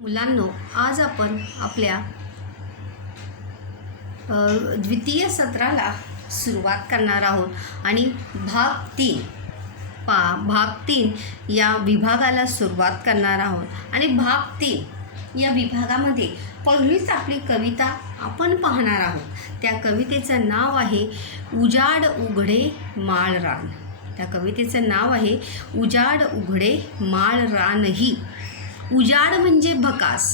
मुलांनो, आज आपण आपल्या द्वितीय सत्राला सुरुवात करणार आहोत आणि भाग 3 या विभागाला सुरुवात करणार आहोत आणि भाग 3 या विभागामध्ये पहिलीच आपली कविता आपण पाहणार आहोत। त्या कवितेचं नाव आहे उजाड उघडे माळ रान। त्या कवितेचं नाव आहे उजाड उघडे माळ रानही। उजाड म्हणजे भकास।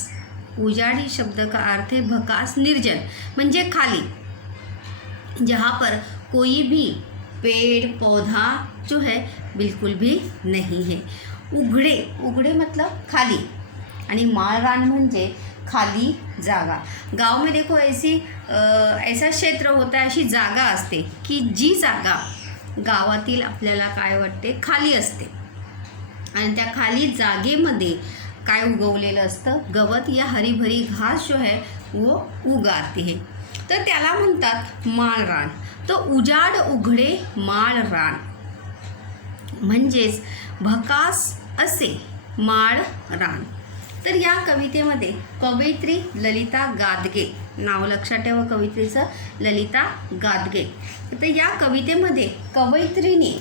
उजाड़ ही शब्द का अर्थ है भकास, निर्जन म्हणजे खाली, जहाँ पर कोई भी पेड़ पौधा जो है बिल्कुल भी नहीं है। उघडे, उघडे मतलब खाली, आणि माळरान म्हणजे खाली जागा। गाँव में देखो ऐसा क्षेत्र होता है, अशी जागा असते की जी जागा गावातील आपल्याला काय वाटते खाली असते, आणि त्या खाली जागेमध्ये काय उगवलेलं असतं, गवत या हरी भरी घास जो है वो उगाती है, तर त्याला म्हणतात माळरान। तो उजाड उघडे माळरान म्हणजेच भकास असे माळरान। तर या कवितेमध्ये कवयित्री ललिता गादगे, नाव लक्षात ठेवा कवयित्रीचं, ललिता गादगे। तर या कवितेमध्ये कवयित्रीने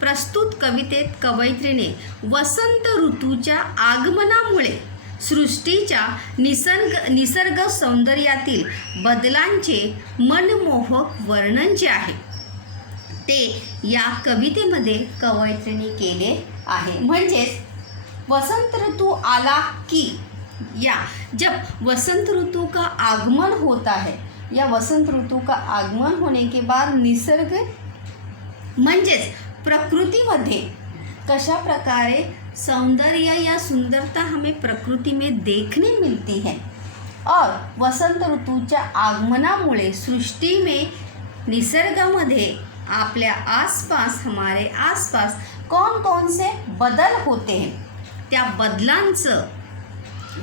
प्रस्तुत कवितेत कवयित्रीने वसंत ऋतूच्या आगमनामुळे सृष्टीच्या निसर्ग सौंदर्यातील बदलांचे मनमोहक वर्णन जे आहे ते या कवितेमध्ये कवयित्रीने केले आहे। म्हणजेच वसंत ऋतू आला कि, या जब वसंत ऋतू का आगमन होता है, या वसंत ऋतू का आगमन होने के बाद निसर्ग म्हणजेच प्रकृतीमध्ये कशा प्रकारे सौंदर्य या सुंदरता हमें प्रकृति में देखने मिलती है, और वसंत ऋतूच्या आगमनामुळे सृष्टि में निसर्गामध्ये आपल्या आसपास, हमारे आसपास कौन कौन से बदल होते हैं, त्या बदलांचं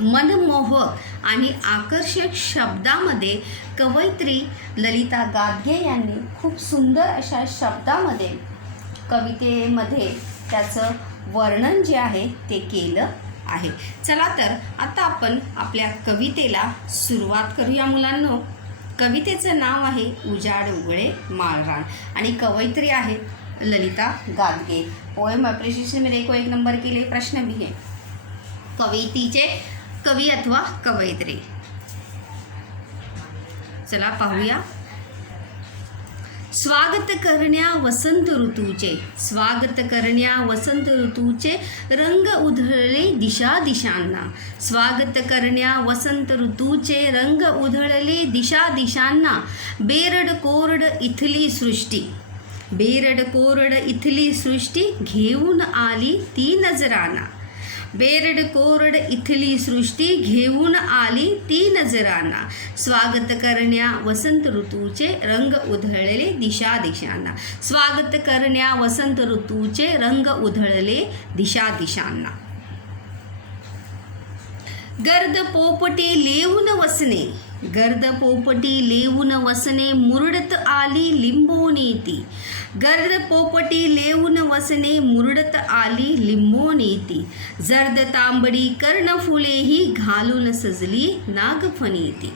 मनमोहक आणि आकर्षक शब्दामध्ये कवयित्री ललिता गादगे यांनी खूप सुंदर अशा शब्दामध्ये कवितेमध्ये त्याचं वर्णन जे आहे ते केलं आहे। चला तर आता आपण आपल्या कवितेला सुरुवात करूया मुलांनो। कवितेचं नाव आहे उजाड उघडे माळरान आणि कवयित्री आहेत ललिता गादगे। पोएम अप्रिशिएशन में देखो 1 नंबर के लिए प्रश्न भी है, कवयित्रीचे कवी अथवा कवयित्री। चला पाहूया। स्वागत करण्या वसंत ऋतूचे, स्वागत करण्या वसंत ऋतूचे रंग उधळले दिशा दिशांना, स्वागत करण्या वसंत ऋतूचे रंग उधळले दिशा दिशांना, बेरड कोरड इथली सृष्टी, बेरड कोरड इथली सृष्टी घेऊन आली ती नजराना, बेरड कोरड इथली सृष्टी घेऊन आली ती नजराना, स्वागत करण्या वसंत ऋतूचे रंग उधळले दिशा दिशांना, स्वागत करण्या वसंत ऋतूचे रंग उधळले दिशा दिशांना। गर्द पोपटे लेऊन वसने, गर्द पोपटी लेऊन वसने मुरडत आली लिंबोनी ती, गर्द पोपटी लेऊन वसने मुरडत आली लिंबोनी ती, जर्द तांबडी कर्णफुलेही घालून सजली नागफणीती,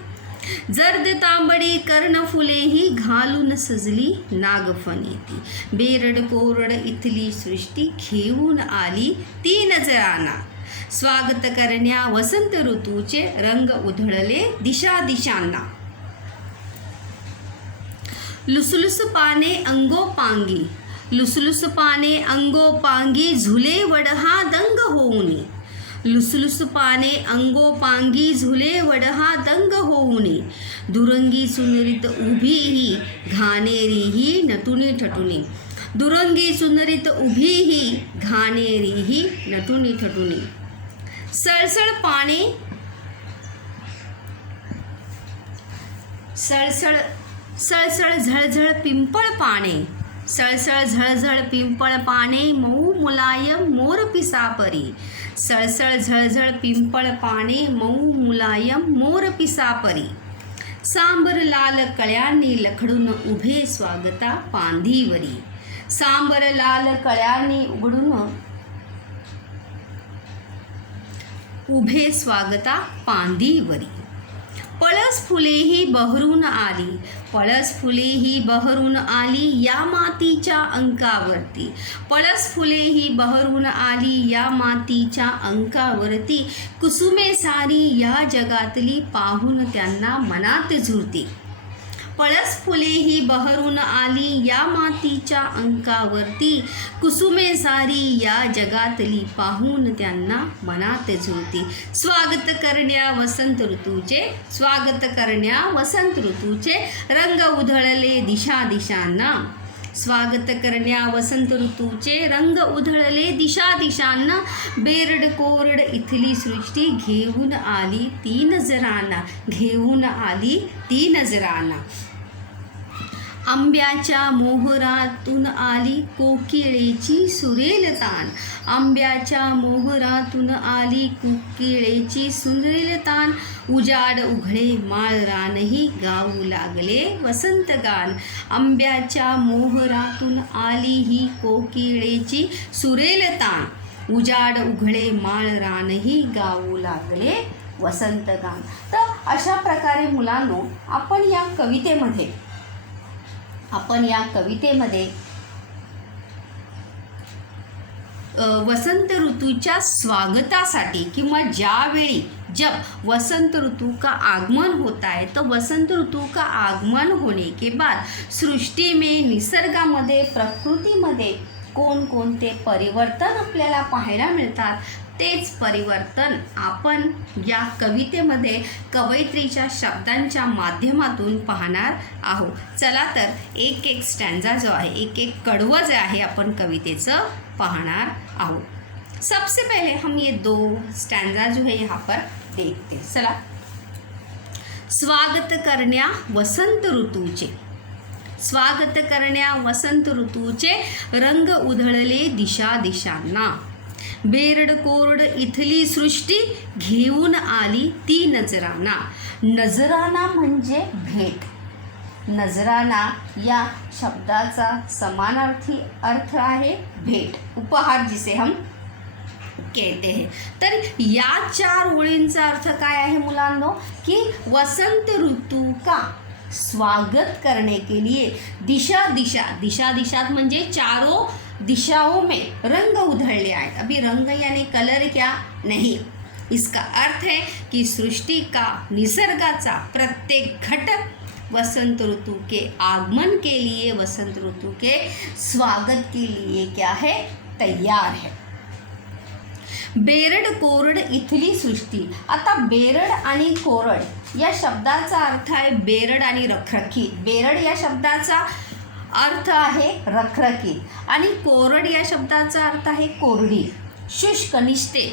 जर्द तांबडी कर्णफुलेही घालून सजली नागफणीती, बेरड कोरड इथली सृष्टी घेऊन आली ती नजराना, स्वागत करण्या वसंत ऋतूचे रंग उधळले दिशा दिशांना। लुसलुस पाने अंगोपांगी, लुसलुस पाने अंगोपांगी झुले वडहा दंग होऊनी, लुसलुस पाने अंगोपांगी झुले वडहा दंग होऊनी, दुरंगी सुनरीत उभी ही घाणेरी ही नटुनी ठटुनी, दुरंगी सुनरीत उभी ही घाणेरी ही नटुनी ठटुनी, सळसळ पाने सळसळ सळसळ झळझळ पिंपळ पाने, सळसळ झळझळ पिंपळ पाने मऊ मुलायम मोर पिसापरी, सळसळ झळझळ पिंपळ पाने मऊ मुलायम मोर पिसापरी, सांबर लाल कळ्यांनी लखडून उभे स्वागता पांधीवरी, सांबर लाल कळ्यांनी उघडून उभे स्वागता पांदीवरी. पळस फुलेही बहरून आली, पळस फुलेही बहरून आली या मातीच्या अंकावरती. पळस फुलेही बहरून आली या मातीच्या अंकावरती. कुसुमे सारी या जगातली पाहून त्यांना मनात झुरती. पळस फुलेही बहरून आली या मातीच्या अंकावरती. कुसुमे सारी या जगातली पाहून त्यांना मनात झुरती. स्वागत करण्या वसंत ऋतूचे, स्वागत करण्या वसंत ऋतूचे रंग उधळले दिशा दिशांना. स्वागत करण्या वसंत ऋतूचे रंग उधळले दिशा दिशांना. बेरड कोरड इथली सृष्टी घेऊन आली ती नजरांना, घेऊन आली ती नजरांना. आंब्याच्या मोहरातून आली कोकिळेची सुरेल तान, आंब्याच्या मोहरातून आली कोकिळेची सुरेल तान. उजाड उघडे माळरानही गाऊ लागले वसंत गान. आंब्याच्या मोहरातून आली ही कोकिळेची सुरेल तान. उजाड उघडे माळरानही गाऊ लागले वसंत गान. तर अशा प्रकारे मुलांनो आपण या कवितेमध्ये वसंत ऋतूच्या स्वागतासाठी किंवा ज्यावेळी जब वसंत ऋतू का आगमन होता है तो वसंत ऋतू का आगमन होने के बाद सृष्टी में, निसर्गामध्ये, प्रकृतीमध्ये कोणकोणते परिवर्तन आपल्याला पाहायला मिळतात तेच परिवर्तन आपण या कवितेमध्ये कवयित्रीच्या शब्दांच्या माध्यमातून पाहणार आहोत. चला तर एक एक स्टँजा जो आहे, एक एक कडवं जे आहे आपण कवितेचं पाहणार आहोत. सबसे पहले हम ये 2 स्टँजा जो है यहाँ पर देखते. चला. स्वागत करण्या वसंत ऋतूचे, स्वागत करण्या वसंत ऋतूचे रंग उधळले दिशा दिशांना. बेरड कोरड इथली सृष्टी घेऊन आली ती नजराना. नजराना म्हणजे भेट. नजराना या शब्दाचा समानार्थी अर्थ आहे भेट, उपहार जिसे हम कहते हैं. तर या 4 ओळींचा अर्थ काय आहे मुलांनो, की वसंत ऋतू का स्वागत करने के लिए दिशा दिशा, दिशा दिशात म्हणजे चारों दिशाओं में रंग उधळले आहेत. अभी रंग यानी कलर क्या नहीं, इसका अर्थ है कि सृष्टि का, निसर्गाचा प्रत्येक घटक वसंत ऋतु के आगमन के लिए, वसंत ऋतु के स्वागत के लिए क्या है, तैयार है. बेरड कोरड इथली सृष्टी. आता बेरड आणि कोरड या शब्दाचा अर्थ आहे बेरड आणि रखरखीत. बेरड या शब्दाचा अर्थ आहे रखरखीत आणि कोरड या शब्दाचा अर्थ आहे कोरडी, शुष्क, निस्ते.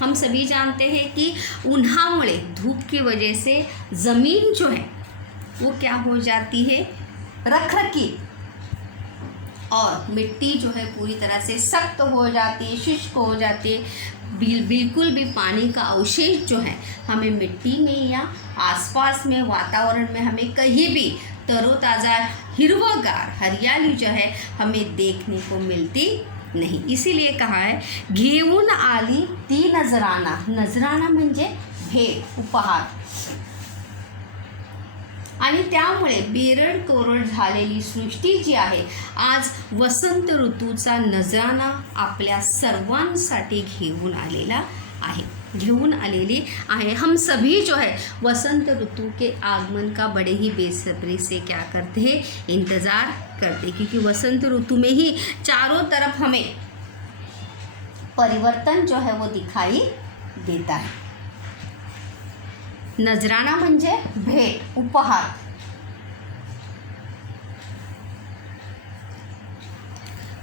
हम सभी जानते हैं कि उन्हामुळे, धूप की वजह से ज़मीन जो है वो क्या हो जाती है, रखरखीत, और मिट्टी जो है पूरी तरह से सख्त हो जाती है, शुष्क हो जाती है. बिल्कुल भी पानी का अवशेष जो है हमें मिट्टी में या आसपास में वातावरण में हमें कहीं भी तरोताज़ा हिरवागार हरियाली जो है हमें देखने को मिलती नहीं. इसीलिए कहा है घेऊन आली ती नजराना. नजराना म्हणजे भेट, उपहार. आणि त्यामुळे बेरड कोरड झालेली सृष्टी जी आहे आज वसंत ऋतूचा नजराना आपल्या सर्वांसाठी घेऊन आलेला आहे, घेऊन आलेली आहे. हम सभी जो है वसंत ऋतु के आगमन का बड़े ही बेसब्री से क्या करते हैं, इंतज़ार करते, क्योंकि वसंत ऋतु में ही चारों तरफ हमें परिवर्तन जो है वो दिखाई देता है. नजराना म्हणजे भेट, उपहार.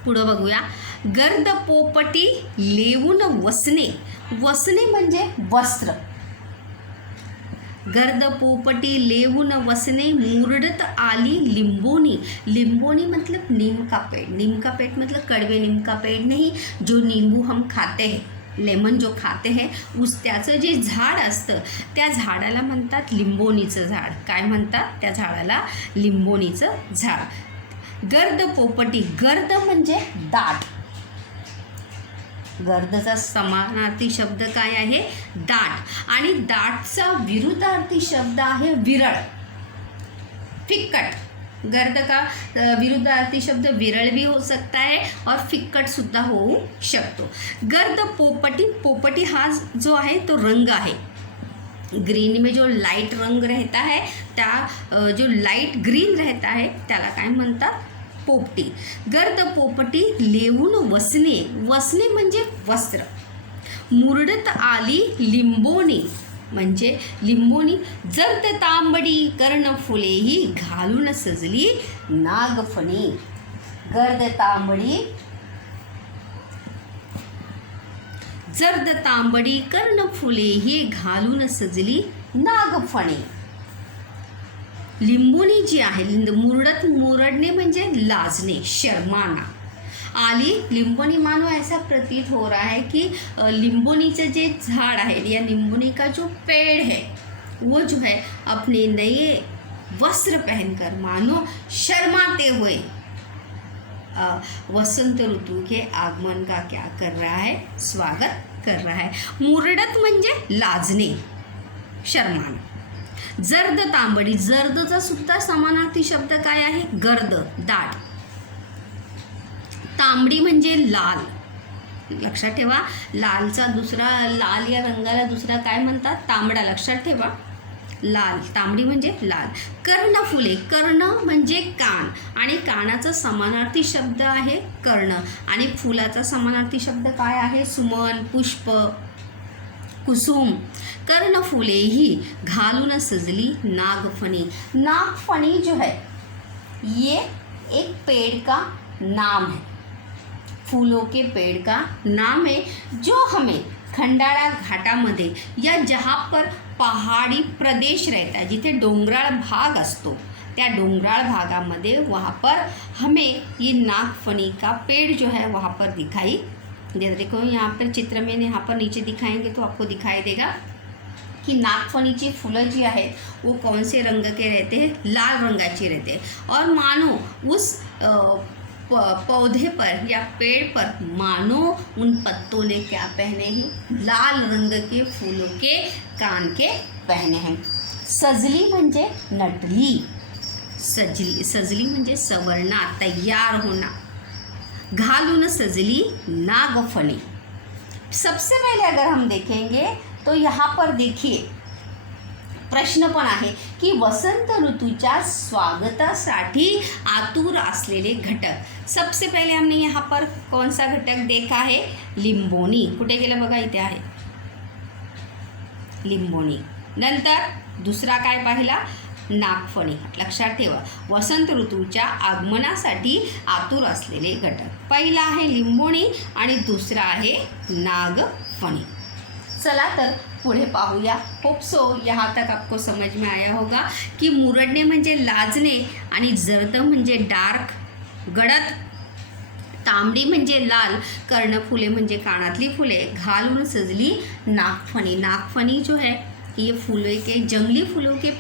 पुढं बघूया. गर्द पोपटी लेवून वसने. वसने म्हणजे वस्त्र. गर्द पोपटी लेवून वसने मुरडत आली लिंबोनी. लिंबोनी मतलब नीम का पेड़. नीम का पेड़ मतलब कड़वे नीम का पेड़ नहीं, जो नींबू हम खाते हैं, लेमन जो खाते हैं, त्याचं जे झाड असतं त्या झाडाला म्हणतात लिंबोनीचं झाड. काय म्हणतात त्या झाडाला, लिंबोनीचं झाड. गर्द पोपटी. गर्द म्हणजे दाट. गर्दचा समानार्थी शब्द काय आहे? दाट. आणि दाटचा विरुद्धार्थी शब्द आहे विरळ, फिक्कट. गर्द का विरुद्धार्थी शब्द विरल भी हो सकता है और फिक्कट सुद्धा होऊ शकतो. गर्द पोपटी. पोपटी हा जो आहे तो रंग आहे. ग्रीन में जो लाइट रंग रहता है त्या जो लाइट ग्रीन रहता है त्याला काय म्हणतात? पोपटी. गर्द पोपटी लेवून वसने. वसने म्हणजे वस्त्र. मुरडत आली लिंबोणी म्हणजे लिंबोणी. जर्द तांबडी कर्णफुलेही घालून सजली नागफणी. गर्द तांबडी, जर्द तांबडी कर्णफुलेही घालून सजली नागफणी. लिंबोणी जी आहे, मुरडणे म्हणजे लाजणे, शर्माना. आली लिंबोनी. मानो ऐसा प्रतीत हो रहा है कि लिंबोनीचं जे झाड़ है या लिंबोनी का जो पेड़ है वो जो है अपने नए वस्त्र पहनकर मानो शर्माते हुए वसंत ऋतु के आगमन का क्या कर रहा है? स्वागत कर रहा है. मुरडत म्हणजे लाजणे, शर्मान. जर्द तांबडी. जर्दचा सुद्धा समानार्थी शब्द काय आहे? गर्द, दाट. तांबडी म्हणजे लाल. लक्षात ठेवा, लालचा दुसरा, लाल या रंगाला दुसरा काय म्हणतात? तांबडा. लक्षात ठेवा, लाल. तांबडी म्हणजे लाल. कर्णफुले. कर्ण म्हणजे कान आणि कानाचा समानार्थी शब्द आहे कर्ण आणि फुलाचा समानार्थी शब्द काय आहे? सुमन, पुष्प, कुसुम. कर्णफुले ही घालून सजली नागफणी. नागफणी जो है ये एक पेड़ का नाम है, फूलों के पेड़ का नाम है जो हमें खंडाळा घाटामध्ये या जहाँ पर पहाड़ी प्रदेश रहता है, जिथे डोंगराळ भाग असतो त्या डोंगराळ भागामध्ये वहाँ पर हमें ये नागफनी का पेड़ जो है वहाँ पर दिखाई दे. देखो यहाँ पर चित्र में यहाँ पर नीचे दिखाएंगे तो आपको दिखाई देगा कि नागफणीची फुलं जी आहेत वो कौन से रंग के रहते हैं? लाल रंगाची रहते हैं. और मानो उस पौधे पर या पेड़ पर मानो उन पत्तों ने क्या पहने हैं? लाल रंग के फूलों के कान के पहने हैं. सजली म्हणजे नटली. सजली म्हणजे सवरना, तैयार होना. घालून सजली नागफणी. सबसे पहले अगर हम देखेंगे तो यहाँ पर देखिए प्रश्न पण आहे की वसंत ऋतूच्या स्वागतासाठी आतुर असलेले घटक. सबसे पहले हमने यहाँ पर कौन सा घटक देखा है? लिंबोनी. कुठे गेलं बघा, इथे आहे लिंबोनी. नंतर दुसरा काय पाहिला? नागफणी. लक्षात ठेवा, वसंत ऋतूच्या आगमनासाठी आतुर असलेले घटक. पहिला आहे लिंबोणी आणि दुसरा आहे नागफणी. चला तर पुढे पाहूया. होप सो यहाँ तक आपको समझ में आया होगा कि मुरडणे म्हणजे लाजणे आणि जर्द म्हणजे डार्क, गडद. तांबडी म्हणजे लाल, कर्णफुले म्हणजे कानातली फुले, घालून सजली नागफणी. नागफणी जो है ये फूलों के, जंगली फूलों के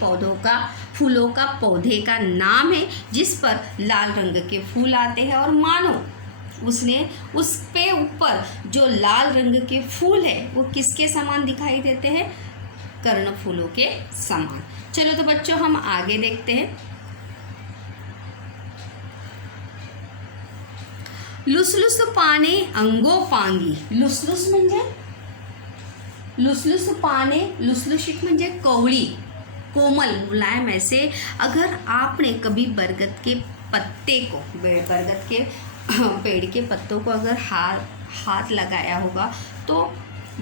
फूलों का पौधे का नाम है जिस पर लाल रंग के फूल आते हैं. और मानो उसने उस पे ऊपर जो लाल रंग के फूल है वो किसके समान दिखाई देते हैं? कर्ण फूलों के समान. चलो तो बच्चों हम आगे देखते हैं. लुसलुस पाने अंगोपांगी. लुसलुस म्हणजे लुसलुस पाने, लुसलुशीत म्हणजे कवळी, कोमल, मुलायम. ऐसे अगर आपने कभी बरगद के पत्ते को, बरगद के पेड़ के पत्तों को अगर हाथ लगाया होगा तो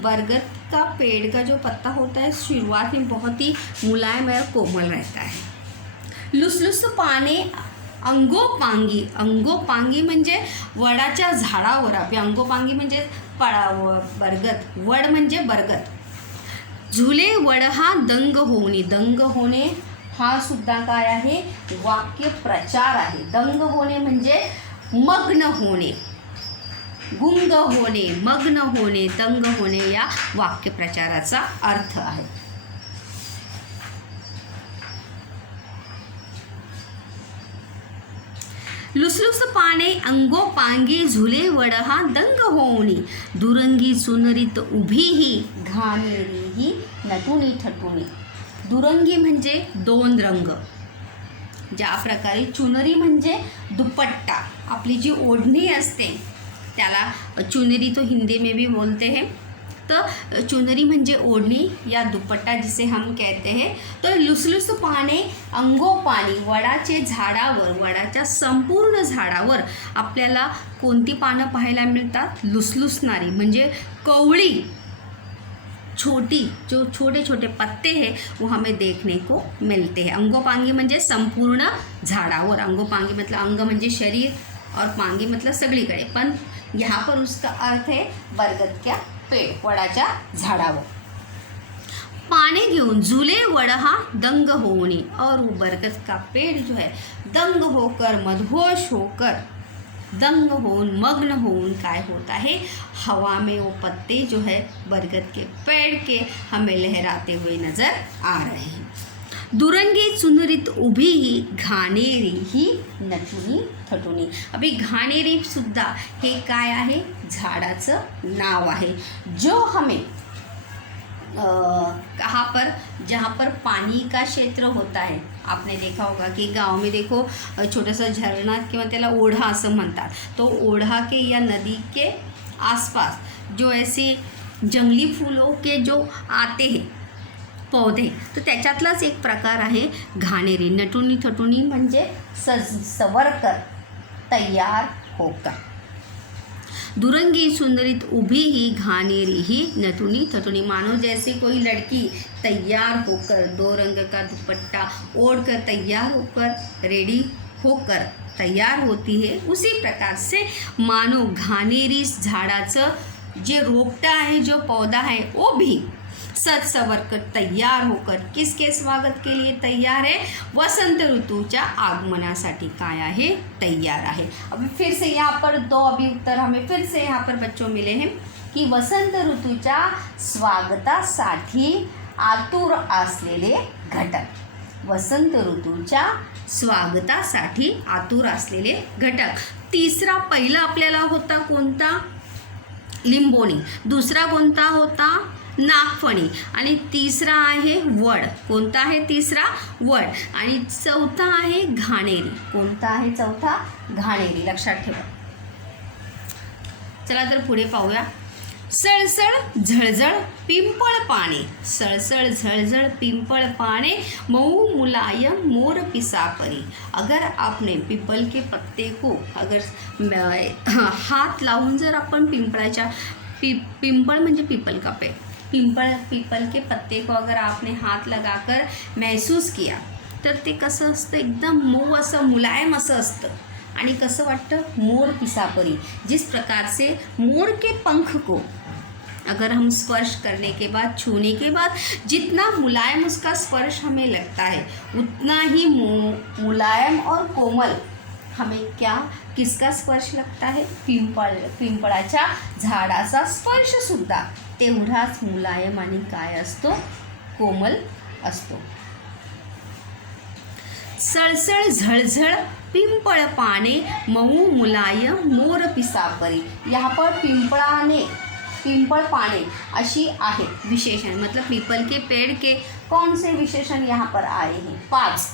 बरगद का पेड़ का जो पत्ता होता है शुरुआत में बहुत ही मुलायम और कोमल रहता है. लुसलुस पाने अंगोपांगी. अंगोपांगी म्हणजे वडाच्या झाडावर. आपल्या अंगोपांगी म्हणजे बरगद, वड म्हणजे बरगद. झुले वड हा दंग होणे. दंग होणे हा सुद्धा काय आहे? वाक्य प्रचार आहे. दंग होणे म्हणजे मग्न होणे, गुंग होणे, मग्न होणे, दंग होणे या वाक्यप्रचाराचा अर्थ आहे. लुसलुस पाने अंगोपांगी झुले वडहा दंग होऊनी दुरंगी चुनरीत उभी ही घाणेरी ही नटुनी ठटुनी. दुरंगी म्हणजे दोन रंग, ज्या प्रकारे चुनरी म्हणजे दुपट्टा, आपली जी ओढणी असते त्याला चुनरी तो हिंदी में भी बोलते हैं. तो चुनरी म्हणजे ओढ़नी या दुपट्टा जिसे हम कहते हैं. तो लुसलुस पाने अंगोपानी, वडाचे झाडावर, वडाच्या संपूर्ण झाडावर आपल्याला कोणती पानं पाहायला मिळतात? लुसलुसणारी म्हणजे कवळी छोटी, जो छोटे छोटे पत्ते हैं वो हमें देखने को मिलते हैं. अंगोपांगी म्हणजे संपूर्ण झाडावर. अंगोपांगी मतलब अंग म्हणजे शरीर और पांगी मतलब सगळीकडे, पण यहाँ पर उसका अर्थ है बरगद क्या पेड़, वडाच्या झाडावर. पाने घेऊन झूले वडहा दंग होनी, और वो बरगद का पेड़ जो है दंग होकर, मदहोश होकर, दंग होन, मग्न होन काय होता है, हवा में वो पत्ते जो है बरगद के पेड़ के हमें लहराते हुए नजर आ रहे हैं. दुरंगी चुनरीत उभी ही घाणेरी ही नटुनी थटुनी. अभी घाणेरी सुद्धा हे काय आहे? झाडाचं नाव आहे, जो हमें कहाँ पर, जहाँ पर पानी का क्षेत्र होता है. आपने देखा होगा कि गांव में देखो छोटा सा झरना किंवा त्याला ओढा असं म्हणतात. तो ओढा के या नदी के आसपास जो ऐसे जंगली फूलों के जो आते हैं पौधे, तो त्याच्यातलाच एक प्रकार आहे घाणेरी. नटुनी थटुनी म्हणजे सवरकर, तैयार होकर. दुरंगी सुंदरीत उभी ही घाणेरी ही नटुनी थटुनी, मानो जैसे कोई लड़की तैयार होकर, दो रंग का दुपट्टा ओढ़कर, तैयार होकर, रेडी होकर तैयार होती है, उसी प्रकार से मानो घाणेरी झाडाचं जे रोपटा आहे, जो पौधा है, वो भी सज सवर कर तैयार होकर किसके स्वागत के लिए तैयार है? वसंत ऋतूच्या आगमनासाठी काय आहे? तैयार आहे. अभी फिर से यहाँ पर दो अभी उत्तर हमें फिर से यहाँ पर बच्चों मिले हैं की वसंत ऋतूच्या स्वागतासाठी आतुर असलेले घटक. वसंत ऋतूच्या स्वागतासाठी आतुर असलेले घटक. तिसरा, पहिला आपल्याला होता कोणता? लिंबोणी. दुसरा कोणता होता? नागफणी. आणि तिसरा आहे वड. कोणता आहे तिसरा? वड. आणि चौथा आहे घाणेरी. कोणता आहे चौथा? घाणेरी. लक्षात ठेवा. चला तर पुढे पाहूया. सळसळ झळझळ पिंपळ पाने, सळसळ झळझळ पिंपळ पाने, मऊ मुलायम मोर पिसापरी. अगर आपने पीपल के पत्ते को अगर हाथ लावून जर आपण पिंपळाच्या पिंपळ म्हणजे पीपल का पेड़, पीपल के पत्ते को अगर आपने हाथ लगाकर महसूस किया तर ते कसं असतं? एकदम मऊ असं, मुलायम असं असतं. आणि कसं वाटतं? मोर पिसापरी. जिस प्रकार से मोर के पंख को अगर हम स्पर्श करने के बाद, छूने के बाद जितना मुलायम उसका स्पर्श हमें लगता है, उतना ही मुलायम और कोमल हमें क्या, किसका स्पर्श लगता है? पिंपळाच्या झाडाचा स्पर्श सुद्धा तेवढाच मुलायम आणि काय असतो? कोमल असतो. सळसळ झळझळ पिंपळ पाने, मऊ मुलायम मोर पिसापरी. यहाँ पर पिंपल पाने अशी आहे विशेषण, मतलब पीपल के पेड़ के कौन से विशेषण यहाँ पर आए हैं? 5.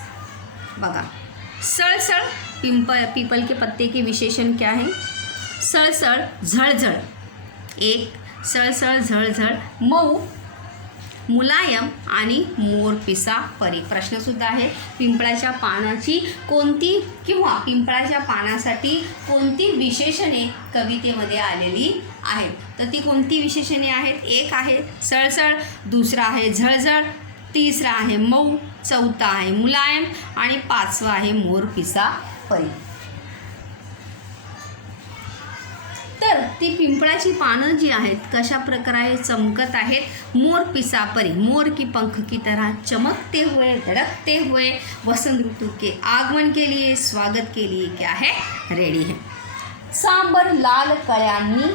बघा. सळसळ, पीपल के पत्ते के विशेषण क्या है? सळसळ झळझळ 1, सळसळ झळझळ, मऊ, मुलायम आणि मोर पिसा परी. प्रश्नसुद्धा आहे, पिंपळाच्या पानाची कोणती किंवा पिंपळाच्या पानासाठी कोणती विशेषणे कवितेमध्ये आलेली आहेत? तर ती कोणती विशेषणे आहेत? 1 आहे सळसळ, दुसरा आहे झळझळ, तिसरा आहे मऊ, चौथा आहे मुलायम आणि 5वा आहे मोर पिसा परी. तर ती पिंपळाची पानं जी आहेत कशा प्रकारे चमकत आहेत? मोर पिसापरी, मोर की पंख की तरह चमकते हुए, धड़कते हुए, वसंत ऋतु के आगमन के लिए, स्वागत के लिए क्या है? रेडी है. सांबर लाल कळ्यांनी,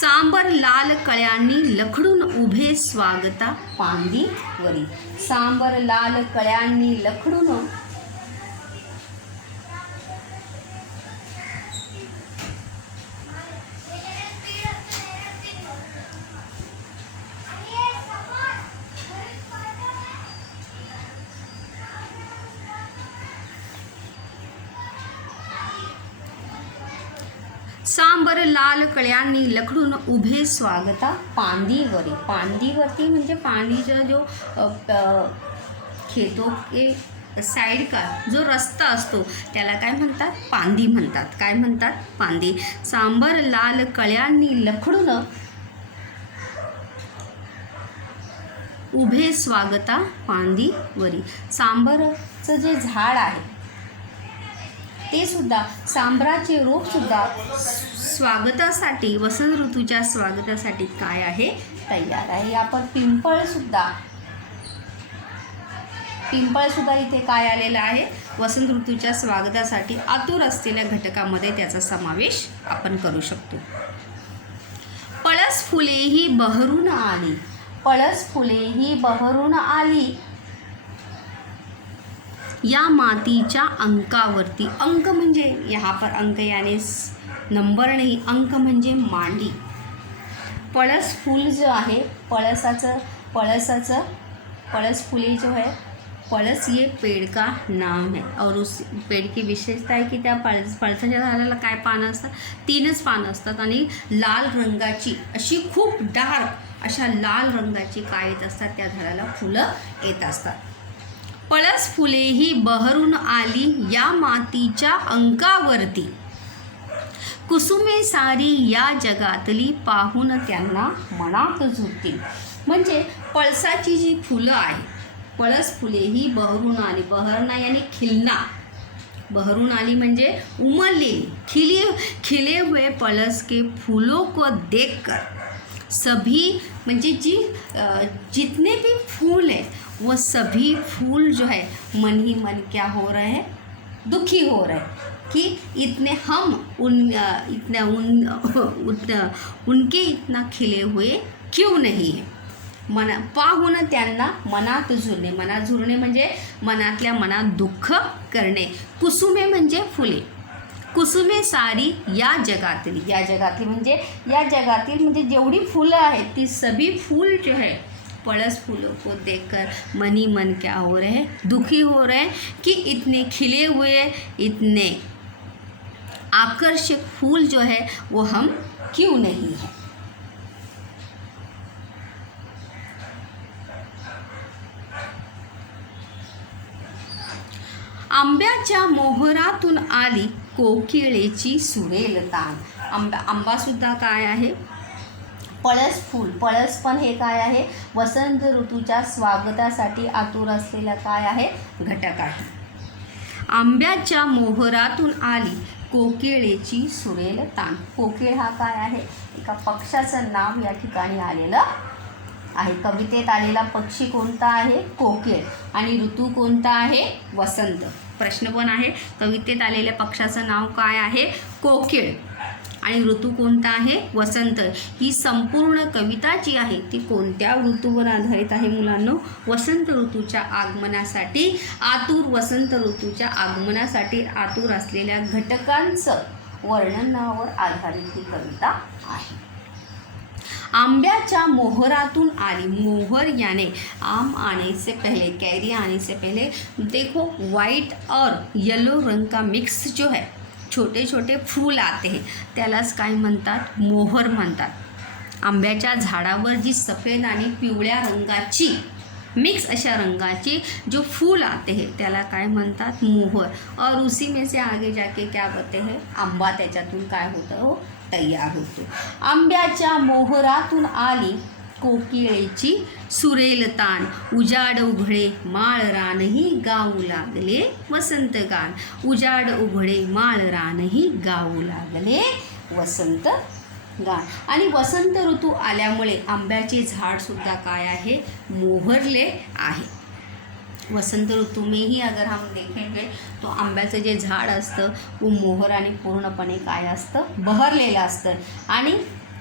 सांबर लाल कळ्यांनी लखडून उभे स्वागता पांदी वरी. सांबर लाल कळ्यांनी लखडून सांबर लाल कळ्यांनी लखडून उभे स्वागता पांदीवरी. पांदीवरती म्हणजे पांदीचा जो खेतों के साइड का जो रस्ता असतो त्याला काय म्हणतात? पांदी म्हणतात. काय म्हणतात? पांदी. सांबर लाल कळ्यांनी लखडून उभे स्वागता पांदीवरी. सांबरचं जे झाड आहे ते सुद्धा, सांबराचे रोप सुद्धा स्वागतासाठी, वसंत ऋतूच्या स्वागतासाठी काय आहे? तयार आहे. आपण पिंपळ सुद्धा इथे काय आलेला आहे? वसंत ऋतूच्या स्वागतासाठी आतुर असलेल्या घटकामध्ये त्याचा समावेश आपण करू शकतो. पळस फुलेही बहरून आली. पळस फुलेही बहरून आली या मातीच्या अंकावरती. अंक म्हणजे यहाँ पर अंक यानी नंबर नहीं, अंक म्हणजे मांडी. पळस फूल जो आहे, पळस फुले जो है, पळस ये पेड़ का नाम है और उस पेड़ की विशेषता आहे की त्या पळसाच्या झाडाला काय पानं असतात? 3च पानं असतात आणि लाल रंगाची अशी खूप डार्क अशा लाल रंगाची काय येत असतात? त्या झाडाला फुलं येत असतात. पळस फुलेही बहरून आली या मातीच्या अंकावरती, कुसुमे सारी या जगातली पाहून त्यांना मनात झुकतील. म्हणजे पळसाची जी फुलं आहे, पळस फुलेही बहरून आली. बहरना यानी खिलना. बहरून आली म्हणजे उमललेली. खिले हुए पळस के फूलों को देखकर सभी, म्हणजे जितने भी फूल है वो सभी फूल जो है मन ही मन क्या हो रहे हैं? दुखी हो रहे हैं कि उनके इतना खिले हुए क्यों नहीं है. पाहून त्यांना मनात झुरणे. मनात झुरणे म्हणजे मनातल्या मनात दुःख करणे. कुसुमे म्हणजे फुले. कुसुमे सारी या जगातली. या जगातली म्हणजे जेवढी फुलं आहेत ती सभी फूल जो है, पळस फूलों को देखकर मन ही मन क्या हो रहे हैं? दुखी हो रहे हैं कि इतने खिले हुए, इतने आकर्षक फूल जो है वो हम क्यों नहीं है. आंब्याच्या मोहरातून आली कोकिळेची सुरेल तान. आंबा सुद्धा काय आहे? पळस फूल. पळस पण हे काय आहे? वसंत ऋतूच्या स्वागतासाठी आतुर असलेला काय आहे? घटक आहे. आंब्याच्या मोहरातून आली कोकिळेची सुरेल तान. कोकिळ हा काय आहे? एका पक्षाचं नाव या ठिकाणी आलेलं आहे. कवितेत आलेला पक्षी कोणता आहे? कोकिळ. आणि ऋतू कोणता आहे? वसंत. प्रश्न पण आहे, कवितेत आलेल्या पक्षाचं नाव काय आहे? कोकिळ. आणि ऋतू कोणता आहे? वसंत. ही संपूर्ण कविता जी आहे ती कोणत्या ऋतूवर आधारित आहे मुलांनो? वसंत ऋतूच्या आगमनासाठी आतुर, वसंत ऋतूच्या आगमनासाठी आतुर असलेल्या घटकांचं वर्णनावर आधारित ही कविता आहे. आंब्याच्या मोहरातून आली. मोहर यानी आम आने से पहले, कैरी आने से पहले देखो वाइट और येलो रंग का मिक्स जो है, छोटे छोटे फूल आते हैं, त्यालाच काय म्हणतात? मोहर म्हणतात. आंब्याच्या झाडावर जी सफेद आणि पिवळ्या रंगाची मिक्स अशा रंगाची जो फूल आते हैं त्याला काय म्हणतात? मोहर. और उसी में से आगे जाके क्या बोलते हैं? आंबा त्याच्यातून काय होतं? हो तयार होतो. आंब्याच्या मोहरातून आली कोकिळेची सुरेल तान, उजाड उघडे माळ रानही गाऊ लागले वसंत गान. उजाड उघडे माळ रानही गाऊ लागले वसंत गान. आणि वसंत ऋतू आल्यामुळे आंब्याचे झाड सुद्धा काय आहे? मोहरले आहे. वसंत ऋतू में ही अगर हम देखेंगे तो आंब्याचं जे झाड असतं वो मोहराने पूर्णपणे काय असतं? बहरलेलं असतं. आणि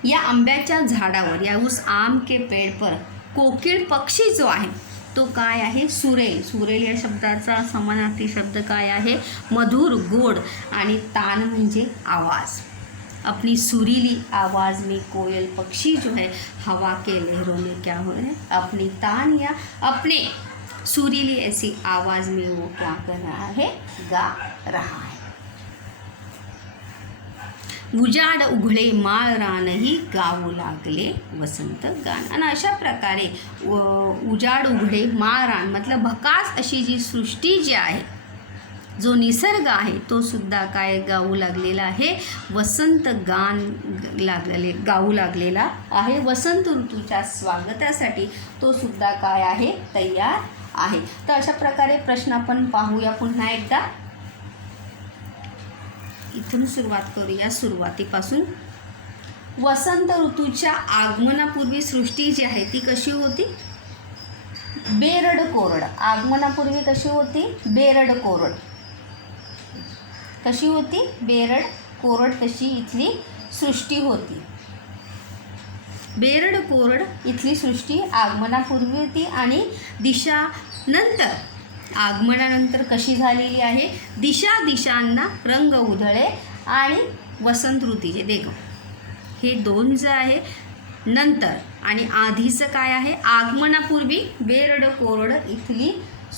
या आंब्याच्या झाडावर या उस आम के पेड़ पर कोकिळ पक्षी जो आहे तो काय आहे? सुरेल. सुरेल या शब्दाचा समानार्थी शब्द काय आहे? मधुर, गोड. आणि तान म्हणजे आवाज. अपनी सुरीली आवाज़ में कोयल पक्षी जो है हवा के लहरों में क्या हो रहे हैं? अपनी तान या अपने सुरीली ऐसी आवाज़ में वो क्या कर रहा है? गा रहा है. उजाड उघडे माळ रानही गाऊ लागले वसंत गान. आणि अशा प्रकारे उजाड उघडे माळ रान मतलब भकास अशी जी सृष्टी जी आहे, जो निसर्ग आहे तो सुद्धा काय गाऊ लागलेला आहे? वसंत गान गाऊ लागलेला आहे. वसंत ऋतूच्या स्वागतासाठी तो सुद्धा काय आहे? तयार आहे. तर अशा प्रकारे प्रश्न आपण पाहूया पुन्हा एकदा. इथून सुरुवात करूया. सुरुवातीपासून वसंत ऋतूच्या आगमनापूर्वी सृष्टी जी आहे ती कशी होती? बेरड कोरड. आगमनापूर्वी कशी होती? बेरड कोरड. कशी होती? बेरड कोरड तशी इथली सृष्टी होती. बेरड कोरड इथली सृष्टी आगमनापूर्वी होती आणि दिशानंतर आगमनानंतर कशी झालेली आहे? दिशा दिशांना रंग उधळे आणि वसंत ऋतूचे देख हे दोन जे आहे नंतर आणि आधीचं काय आहे? आगमनापूर्वी बेरड कोरड इथली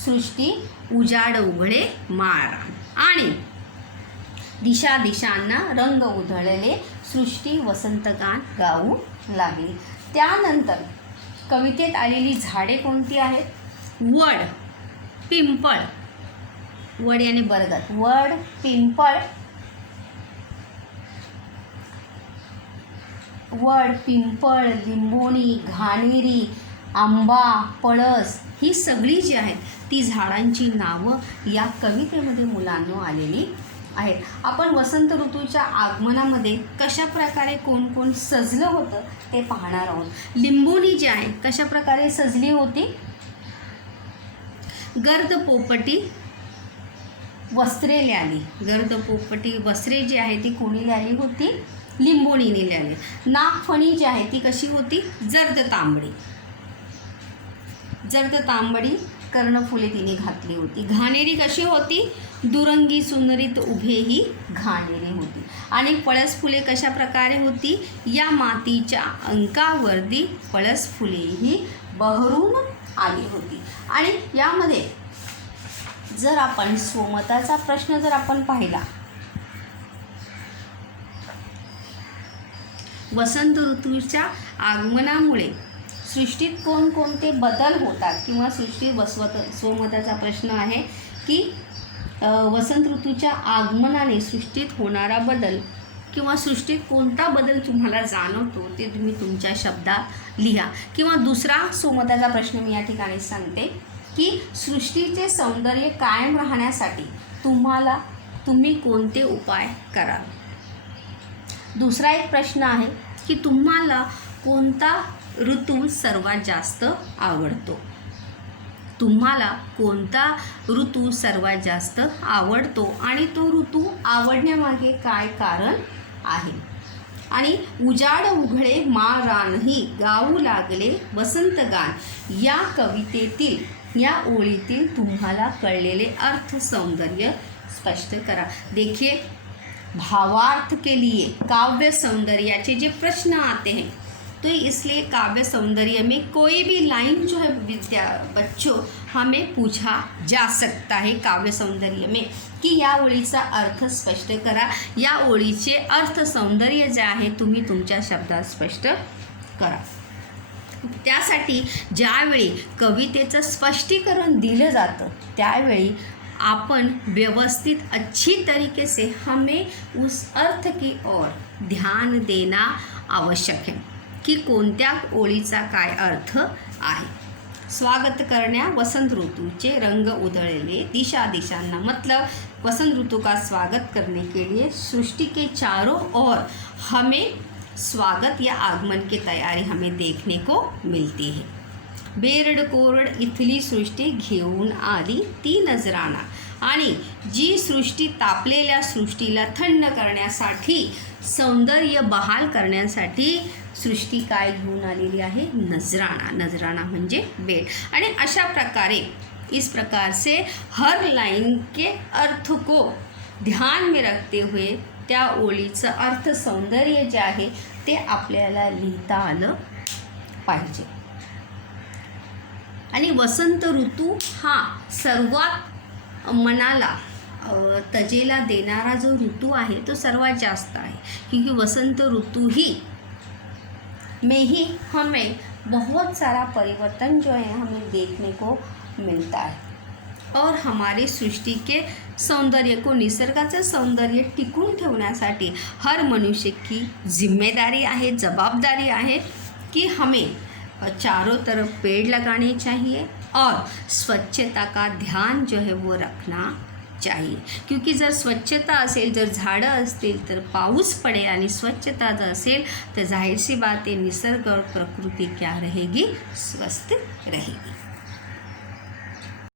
सृष्टी उजाड उघडे माळ आणि दिशा दिशांना रंग उधळले सृष्टी वसंतगान गाऊ लागली. त्यानंतर कवितेत आलेली झाडे कोणती आहेत? वड, पिंपळ. वड याने बरगद. वड, पिंपळ. वड, पिंपळ, लिंबोणी, घाणेरी, आंबा, पळस ही सगळी जी आहेत ती झाडांची नावं या कवितेमध्ये मुलांनो आलेली आहेत. आपण वसंत ऋतूच्या आगमनामध्ये कशा प्रकारे कोण कोण सजलं होतं ते पाहणार आहोत. लिंबोणी जी आहे कशा प्रकारे सजली होती? गर्द पोपटी वस्त्रे ल्याली. गर्द पोपटी वस्त्रे जी आहे ती कोणी ल्याली होती? लिंबोणीने ल्याली. नागफणी जी आहे ती कशी होती? जर्द तांबडी. जर्द तांबडी कर्णफुले तिने घातली होती. घाणेरी कशी होती? दुरंगी सुंदरीत उभे ही घाणेरी होती. आणि पळस फुले कशा प्रकारे होती? या मातीच्या अंकावरती पळस फुले ही बहरून आली होती. आणि यामध्ये जर आपण स्वमताचा प्रश्न जर आपण पाहिला, वसंत ऋतूच्या आगमनामुळे सृष्टीत कोणकोणते बदल होतात किंवा सृष्टीत स्वमताचा प्रश्न आहे की वसंत ऋतूच्या आगमनाने सृष्टीत होणारा बदल किंवा सृष्टीत कोणता बदल तुम्हाला जाणवतो ते तुम्ही तुमच्या शब्दात लिहा. किंवा दुसरा स्वमताचा प्रश्न मी या ठिकाणी सांगते की सृष्टीचे सौंदर्य कायम राहण्यासाठी तुम्ही कोणते उपाय कराल. दुसरा एक प्रश्न आहे की तुम्हाला कोणता ऋतू सर्वात जास्त आवडतो. तुम्हाला कोणता ऋतू सर्वात जास्त आवडतो आणि तो ऋतू आवडण्यामागे काय कारण आहे. आणि उजाड उघडे माळ रानही गाऊ लागले वसंत गान या कवितेतील या ओळीतील तुम्हाला कळलेले अर्थ सौंदर्य स्पष्ट करा. देखिए भावार्थ के लिए काव्य सौंदर्याचे जे प्रश्न आते हैं तो इसलिए काव्य सौंदर्य में कोई भी लाइन जो है बच्चों हमें पूछा जा सकता है काव्य सौंदर्य में की या ओळीचा अर्थ स्पष्ट करा. या ओळीचे अर्थ सौंदर्य जे आहे तुम्ही तुमच्या शब्दात स्पष्ट करा. त्यासाठी ज्यावेळी कवितेचं स्पष्टीकरण दिलं जातं त्यावेळी अपन व्यवस्थित अच्छी तरीके से हमें उस अर्थ की ओर ध्यान देना आवश्यक है की कोणत्या ओळीचा काय अर्थ आहे. स्वागत करण्या वसंत ऋतूचे रंग उधळले दिशा दिशांना मतलब वसंत ऋतु का स्वागत करने के लिए सृष्टि के चारों ओर हमें स्वागत या आगमन की तैयारी हमें देखने को मिलती है. बेरड कोरड इथली सृष्टी घेऊन आली ती नजराना. आणि जी सृष्टी तापलेल्या सृष्टीला थंड करण्यासाठी, सौंदर्य बहाल करण्यासाठी सृष्टी काय घेऊन आलेली आहे? नजराना. नजराना म्हणजे बेड. आणि अशा प्रकारे इस प्रकार से हर लाइन के अर्थ को ध्यान में रखते हुए त्या ओळीचं अर्थ, सौंदर्य जे आहे ते आपल्याला लिहिता आलं पाहिजे. आणि वसंत ऋतू हा सर्वात मनाला तजेला देणारा जो ऋतू आहे तो सर्वात जास्त आहे, क्योंकि वसंत ऋतु ही में ही हमें बहुत सारा परिवर्तन जो है हमें देखने को मिलता है. और हमारे सृष्टि के सौंदर्य को, निसर्गाचं सौंदर्य टिकून ठेवण्यासाठी हर मनुष्य की जिम्मेदारी आहे, जवाबदारी आहे कि हमें चारों तरफ पेड़ लगाने चाहिए और स्वच्छता का ध्यान जो है वो रखना चाहिए. क्योंकि जर स्वच्छता असेल, जर झाडं असतील तर पाऊस पडेल, आणि स्वच्छता जर असेल तर जाहिर सी बात है निसर्ग और प्रकृति क्या रहेगी? स्वस्थ रहेगी.